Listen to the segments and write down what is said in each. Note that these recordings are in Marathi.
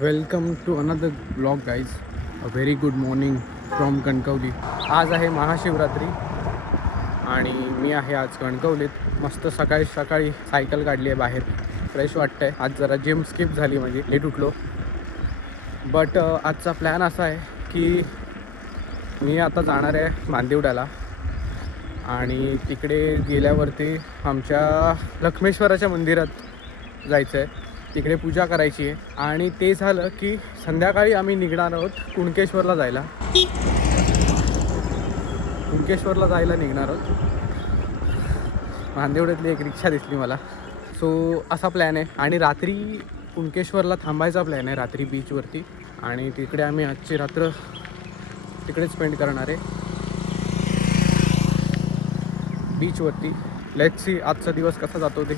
Welcome to another blog guys. A very good morning from Kankavli. आज आहे महाशिवरात्री आणि मी आहे आज कणकवलीत. मस्त सकाळी सकाळी सायकल काढली आहे बाहेर. फ्रेश वाटतं आहे. आज जरा जिम स्किप झाली म्हणजे लेट उठलो. बट आजचा प्लॅन असा आहे की मी आता जाणार आहे मांदिवड्याला आणि तिकडे गेल्यावरती आमच्या लक्ष्मेश्वराच्या मंदिरात जायचं आहे. तिकडे पूजा करायची आहे आणि ते झालं की संध्याकाळी आम्ही निघणार आहोत कुणकेश्वरला जायला. निघणार आहोत. नांदेडतली एक रिक्षा दिसली मला. सो असा प्लॅन आहे आणि रात्री कुणकेश्वरला थांबायचा प्लॅन आहे, रात्री बीचवरती. आणि तिकडे आम्ही आजची रात्र तिकडे स्पेंड करणार आहे बीचवरती. लेट्स सी आजचा दिवस कसा जातो ते.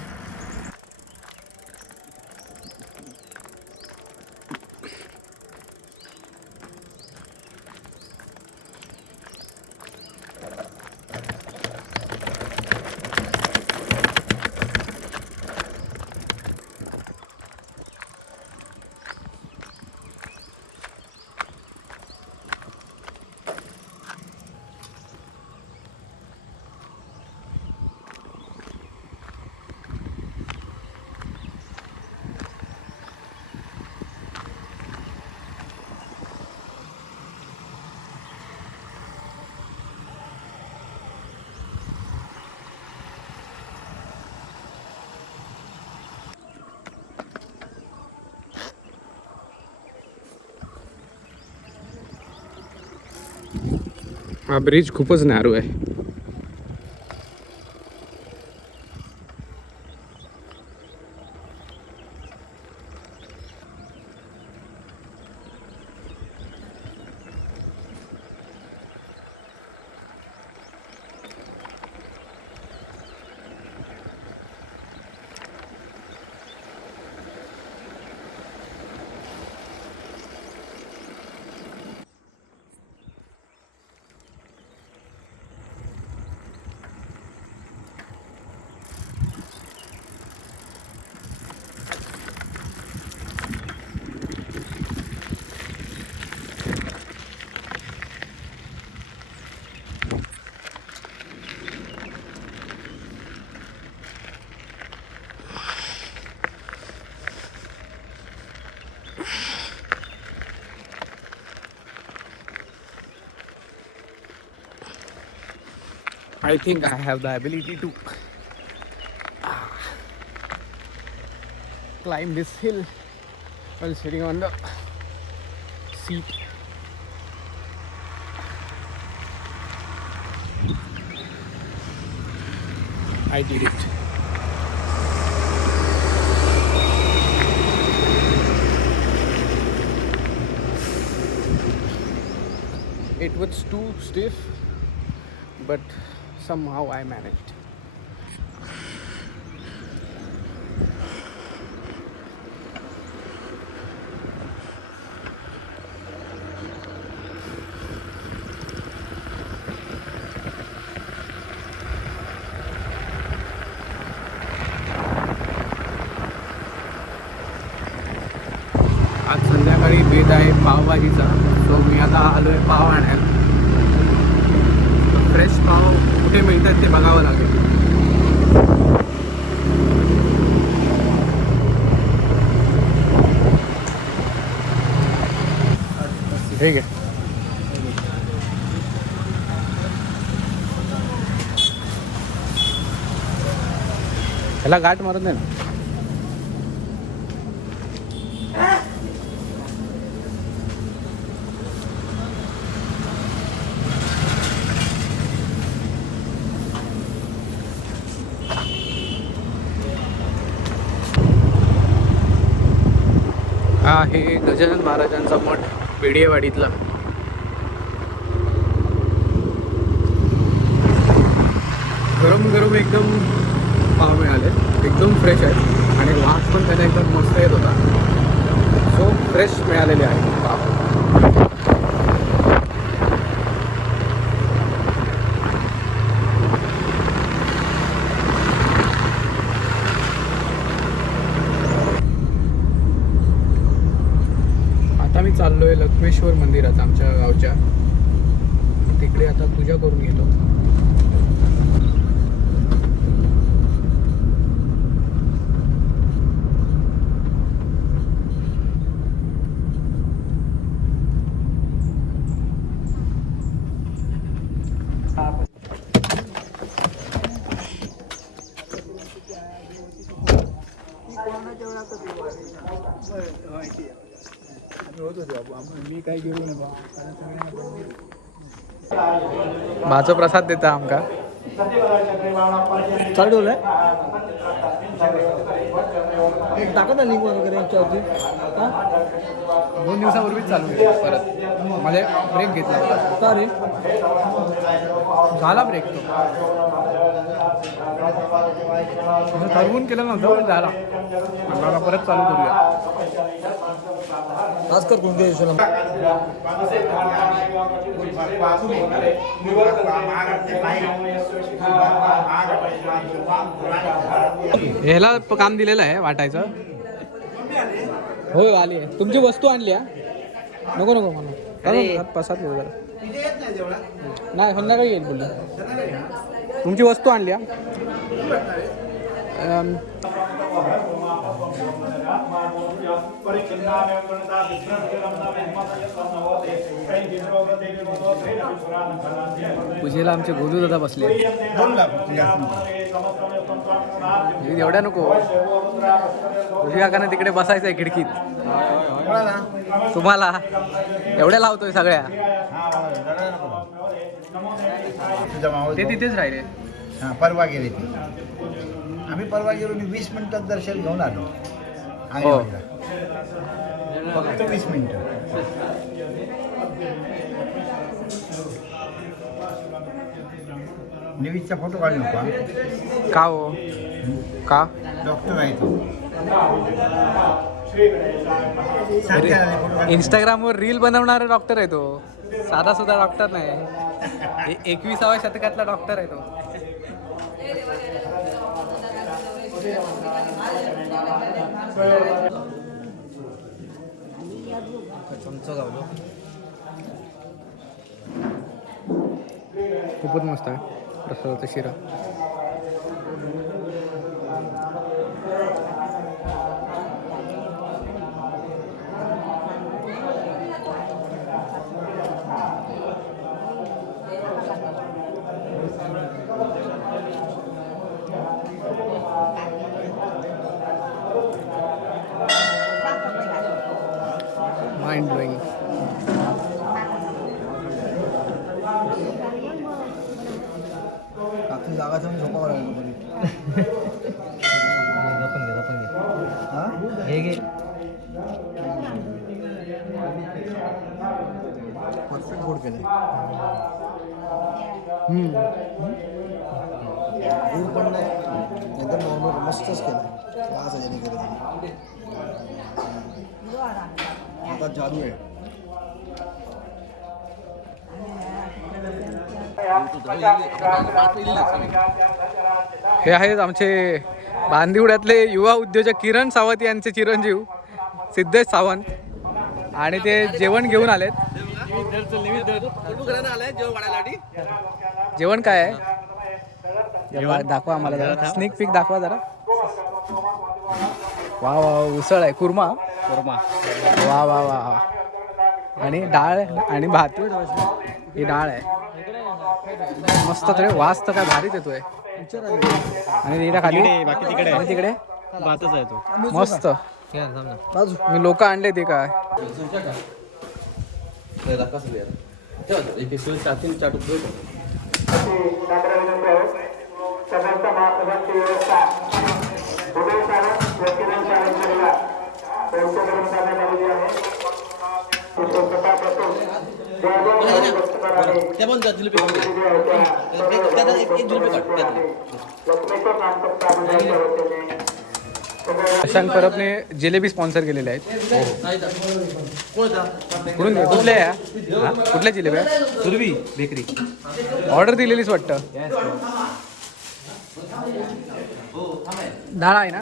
हा ब्रिज खूपच नॅरो आहे. I think I have the ability to climb this hill while sitting on the seat. I did it. It was too stiff, but somehow I managed. आज संध्याकाळी बेत आहे पावभाजीचा. सो मी आता आलो आहे पाव आणायला. फ्रेश पाव कुठे मिळतात ते बघावं लागेल. ठीक आहे. ह्याला गाठ मारत नाही ना. हा आहे गजानन महाराजांचा मठ पेढेवाडीतला. गरम गरम एकदम पाव मिळाले. एकदम फ्रेश आहे आणि वास पण त्याचा एकदम मस्त येत होता. सो फ्रेश मिळालेले आहे पाव. आता मी चाललोय लक्ष्मेश्वर मंदिरात आमच्या गावच्या. तिकडे आता पूजा करून घेतो. मी काय घेऊ माझा प्रसाद देता आमका चालू टाका ना लिंक वगैरे याच्यावरती. 2 दिवसापूर्वीच चालू केलं परत. मध्ये ब्रेक घेतला होता. का रे? झाला ब्रेक तो. ठरवून केलं नव्हतं पण झाला. मला परत चालू करूया. आज कर कोणत्या दिवसाला ह्याला काम दिलेलं आहे वाटायचं. होय आली आहे. तुमची वस्तू आणली आहे. नको नको मला प्रसाद घेऊ जरा. नाही संध्याकाळी येईल बोलली. तुमची वस्तू आणली आहे. पूजेला आमचे गोलू दादा बसले. एवढ्या नको. तुझी काकाने तिकडे बसायचं आहे खिडकीत. तुम्हाला एवढ्या लावतोय सगळ्या. ते तिथेच राहिले. परवा गेले ते. आम्ही परवा गेलो. मी 20 मिनिटात दर्शन घेऊन आलो. हो. फक्त 20 मिनिटं. निवीचा फोटो काढू नका. का हो का? डॉक्टर आहे तो. इंस्टाग्रामवर रील बनवणारा डॉक्टर आहे तो. साधा सुद्धा डॉक्टर नाही. 21व्या शतकातला डॉक्टर आहे तो. खूपच मस्त आहे प्रसादाचा शिरा. Mind blowing. आपली जागा समोर झोपा लागली. जपून घे. हा हे घे. परफेक्ट गोड केलं. दूर पण नाही एकदम नॉर्मल मस्तच केलं. आज याने केलं. आता जादू आहे. हे आहेत आमचे बांदिवड्यातले युवा उद्योजक किरण सावंत यांचे चिरंजीव सिद्धेश सावंत. आणि ते जेवण घेऊन आलेत. जेवण काय आहे दाखवा आम्हाला जरा. स्निक पीक दाखवा जरा. वा वा उसळ आहे. कुर्मा वा वा वा. आणि डाळ आणि भात. ही डाळ आहे मस्त. तरी वास तर काय भारीच येतोय. आणि तिकडे खाली तिकडे भातच आहे तो मस्त. मी लोक आणले ते काय. शशांक परबने जिलेबी स्पॉन्सर केलेले आहेत. कुठल्या या कुठल्या जिलेबी? सुरभी बेकरी. ऑर्डर दिलेलीच वाटतं. डाळ आहे ना.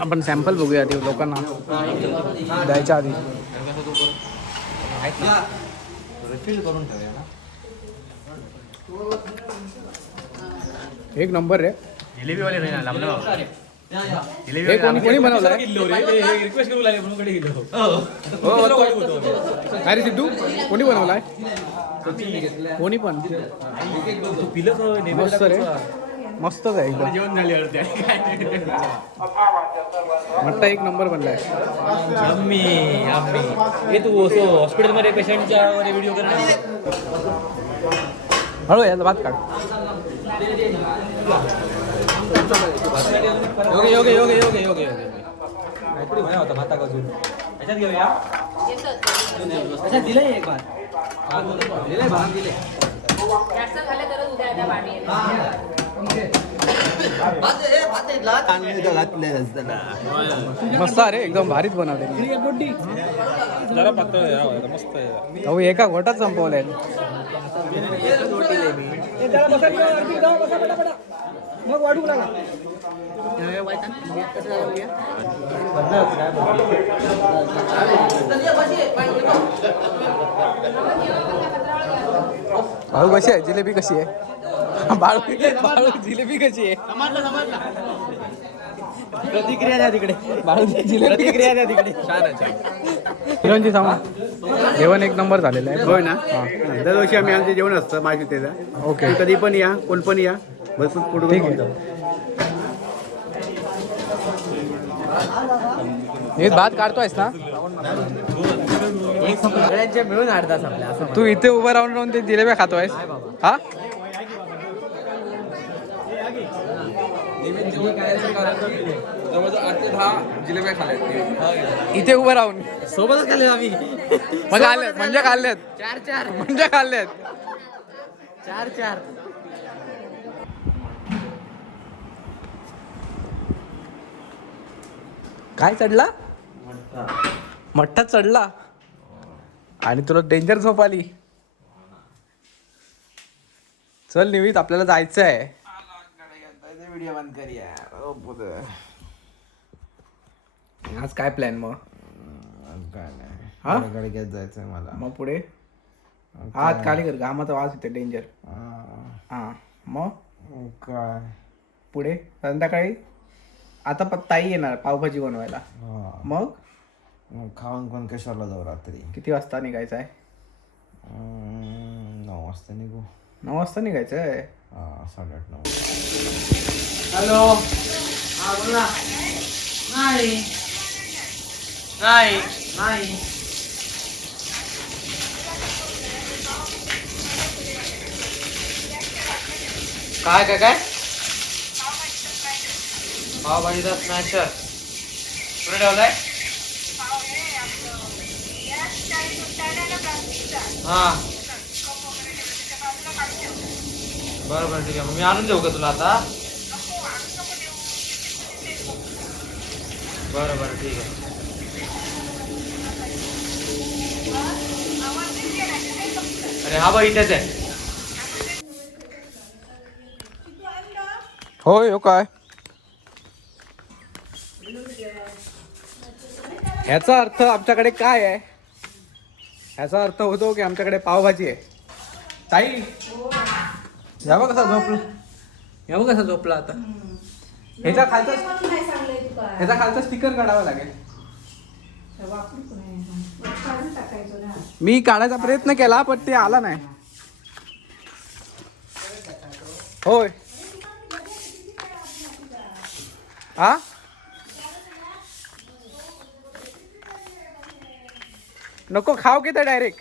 आपण सॅम्पल बघूया आधी लोकांना द्यायच्या आधी. एक नंबर रे. हे कोणी बनवलंय? काय रे सिद्धू, कोणी बनवलाय? कोणी पण मस्त रे, मस्तच आहे एकदम. मट्टा एक नंबर बनलाय. हे तू हॉस्पिटलमध्ये पेशंटच्या व्हिडिओ करणार. हळू याचा भात काढ. योगे योगे योगे योगे योगे योगे काहीतरी म्हणा होता भाता बाजून याच्यात घेऊया. याच्यात दिलंय एक भात. दिलंय भात दिले. मस्त अरे, एकदम भारीच बनवले. जरा पातळ आहे, मस्त आहे. अहो एका घोटात संपवलंय. मग वाढू लागा. बाळू कशी आहे? जिलेबी कशी आहे? बाळू बाळू जिलेबी कशी आहे? प्रतिक्रिया द्या तिकडे. बाळू जिलेबी प्रतिक्रिया द्या तिकडे. छान आहे, छान. हिरोंची सांगा. जेवण एक नंबर झालेलं आहे. होय ना. दरवर्षी आम्ही आमचे जेवण असतं महाशिवतेचा. ओके, कधी पण या, कोण पण या, भरपूर पुढे. ठीक आहे. हे भात काढतोयस ना सगळ्यांच्या मिळून 8 तास आपल्या असं. तू? इथे उभं राहून राहून ते जिलेब्या खातोयस हा? जवळजवळ 8 ते 10 जिलेब्या खाल्ल्यात इथे उभं राहून. सोबतच खाल्ले आम्ही. मग खाल्लेत म्हणजे खाल्लेत 4 म्हणजे खाल्लेत. 4 काय चढला? मठ्ठा चढला आणि तुला डेंजर झोप आली. चल निवित, आपल्याला जायचं आहे. व्हिडिओ बंद कर यार. आज काय प्लॅन मग? काय नाही, हा? गडग्यात जायचंय मला. मग पुढे हात खाली कर, घामाचा वास येते डेंजर. हा मग काय पुढे संध्याकाळी आता ताई येणार पावभाजी बनवायला. मग खाऊन पण कशाला जाऊ रात्री. किती वाजता निघायचं आहे? 9 वाजता निघू. 9 वाजता निघायचं आहे. 8:30 9. हॅलो. हा बोल ना. नाही नाही नाही. काय काय काय? पावभाजीचा स्मॅशर कुठे ठेवलाय? हा बरं बरं ठीक आहे. मग मी आणून देऊ का तुला आता? बरं बरं ठीक आहे. अरे हा बघ इथेच आहे. होय हो. काय ह्याचा अर्थ आमच्याकडे काय आहे? ह्याचा अर्थ होतो की आमच्याकडे पावभाजी आहे. ताई या बघ कसा झोपला. या बघ कसा झोपला आता. ह्याचा खालचा स्टिकर काढावा लागेल. मी काढायचा प्रयत्न केला पण ते आला नाही. होय हा. नको खाव की ते डायरेक्ट.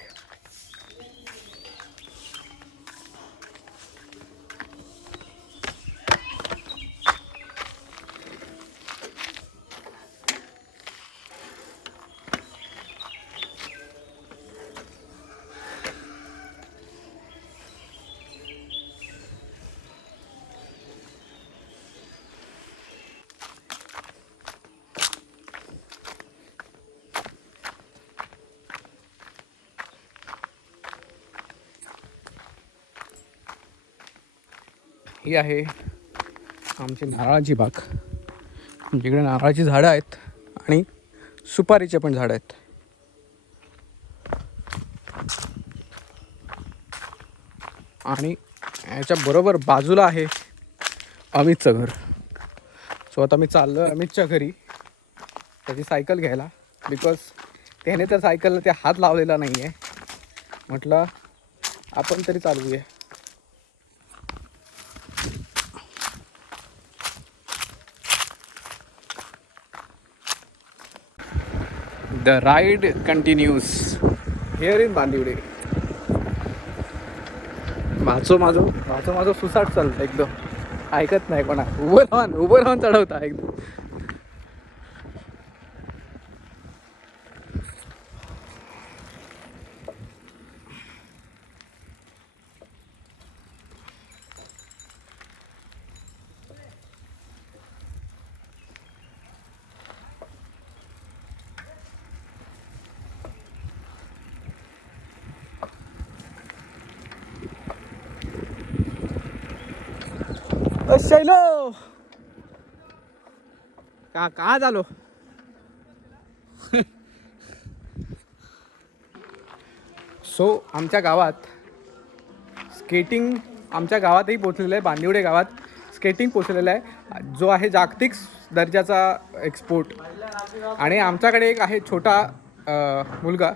ही आहे आमची नारळाची बाग. आमच्याकडे नारळाची झाडं आहेत आणि सुपारीचे पण झाडं आहेत. आणि याच्या बरोबर बाजूला आहे अमितचं घर. सो आता मी चाललो आहे अमितच्या घरी त्याची सायकल घ्यायला, बिकॉज त्याने तर सायकलला ते हात लावलेला नाही आहे. म्हटलं आपण तरी चालवूया. The ride continues here in Bandivade. माझं सुसाट चालतं एकदम, ऐकत नाही कोणा. उभं राहून चढवता एकदम. शैलो कहाँ झालो. सो आमच्या गावात स्केटिंग, आमच्या गावातही पोचलेलं आहे. बांदिवडे गावात स्केटिंग पोचलेलं आहे, जो आहे जागतिक दर्जाचा एक्सपोर्ट. आणि आमच्याकडे एक आहे छोटा मुलगा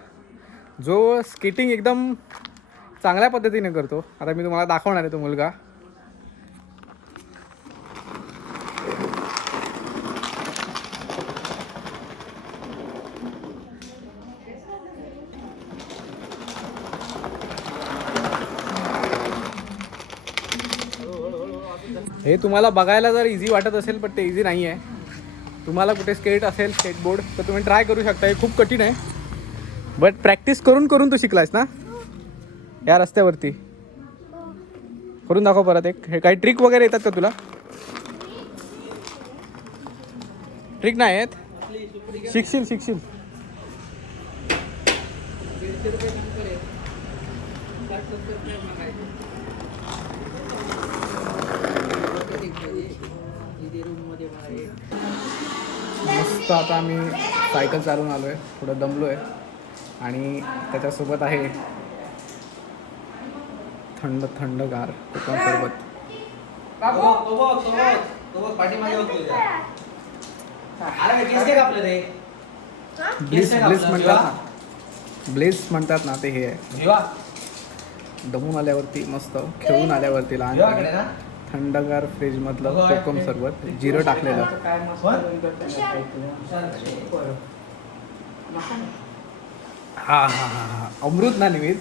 जो स्केटिंग एकदम चांगल्या पद्धतीने करतो. आता मी तुम्हाला दाखवणार आहे तो मुलगा. हे तुम्हाला बघायला जर इझी वाटत असेल पण ते इझी नाही आहे. तुम्हाला कुठे स्केट असेल, स्केटबोर्ड, तर तुम्ही ट्राय करू शकता. हे खूप कठीण आहे, बट प्रॅक्टिस करून करून तू शिकलायस ना या रस्त्यावरती. करून दाखव परत एक. हे काही ट्रिक वगैरे येतात का तुला? ट्रिक नाही आहेत, शिकशील. मस्त आता आम्ही सायकल चालवून आलो आहे, थोडं दमलो आहे. आणि त्याच्यासोबत आहे थंडगार कोकम सरबत. ब्लेस म्हणतात ना ते हे आहे. दमून आल्यावरती मस्त, खेळून आल्यावरती लहान थंडगार फ्रीज मधलं कोकम सरबत, जिरं टाकलेलं. हा अमृत ना निमित,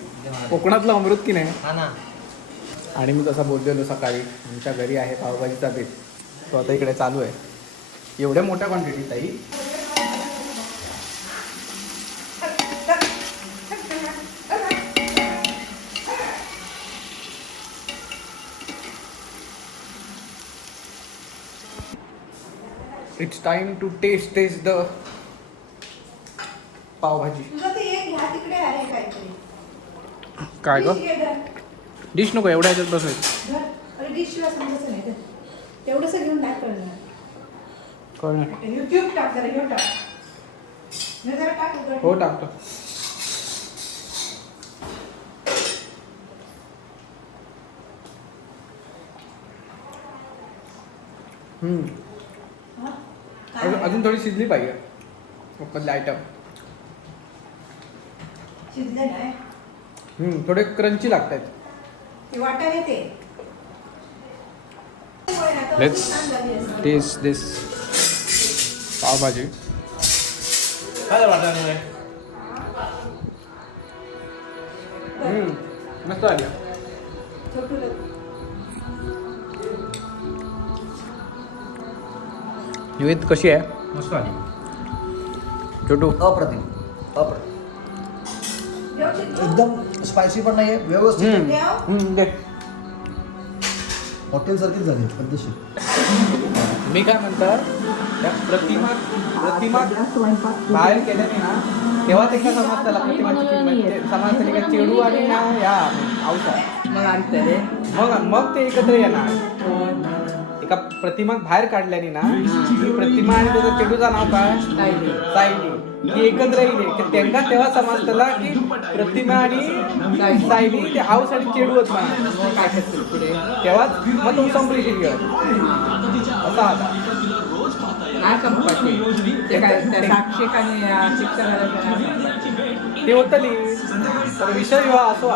कोकणातलं अमृत की नाही. आणि मी तसं बोललेलो सकाळी, आमच्या घरी आहे पावभाजीचा बेत, तो आता इकडे चालू आहे. एवढ्या मोठ्या क्वांटिटीत ताई. It's time to taste the pav bhaji. काय ग? डिश नको, एवढ्या ह्याच्यात बसायचं. हो टाकतो. अजून थोडी शिजली पाहिजे मधले आयटम. थोडे क्रंची लागतात. लेट्स टेस्ट दिस पावभाजी. मस्त आली. युवित कशी आहे? मस्त आली. छोटू अप्रतिम. एकदम स्पायसी पण नाही आहे, व्यवस्थित. दे. हॉटेल सारखीच झाली पद्धतशीर. मी काय म्हणतात, त्या प्रतिमा बाहेर केल्याने ना तेव्हा ते काय समजतं प्रतिमाची किंमत. समजतं का चेडू आणि ना या औषध मग ते एकत्र येणार. एका प्रतिमाक बाहेर काढल्याने ना ही प्रतिमा आणि त्याचा चेडूचं नाव काय सायली ही एकत्र येईल की त्यांना तेव्हा समजतला की प्रतिमा आणि सायली ते हाऊस आणि चेडू होत म्हणा तेव्हाच मग तो संपली शिकत असा आता ते होतली तर विषय विवाह असो